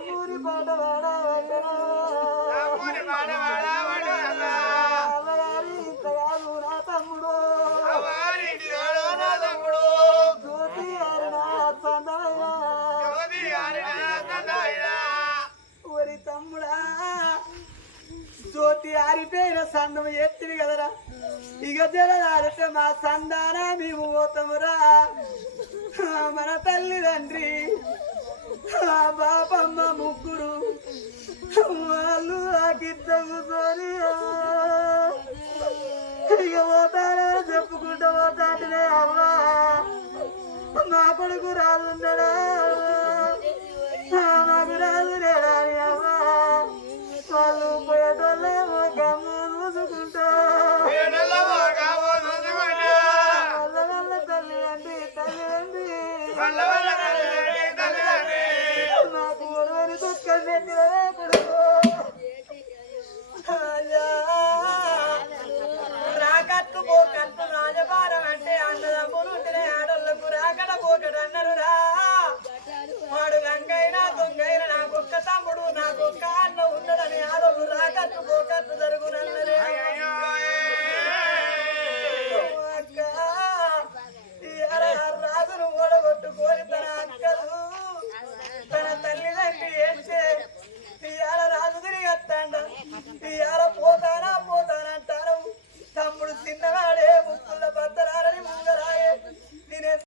తమ్ముని పాట వాడవటనా అవగారి ఇంత కాదు నా తమ్ముడు జ్యోతి ఆరినా ఒరి తమ్ముడా జ్యోతి ఆరిపోయిన సందం ఎత్తివి కదరా ఇక జరదారితే మా సందాన మేము పోతామురా మన తల్లి తండ్రి ఆ బాపమ్మ ముగ్గురు వాళ్ళు ఆకిద్ద కూర్చొని ఇక పోతారా చెప్పుకుంటూ పోతాంటే అవ్వా మా కొడుకు రాదున్నాడా మాకు రాదు లేడా అవ్వా వాళ్ళు పోయేటోళ్ళేమో గమ్ము చూసుకుంటా తల్లి అండి నాకు ఒడవని దుఃఖం పెట్టి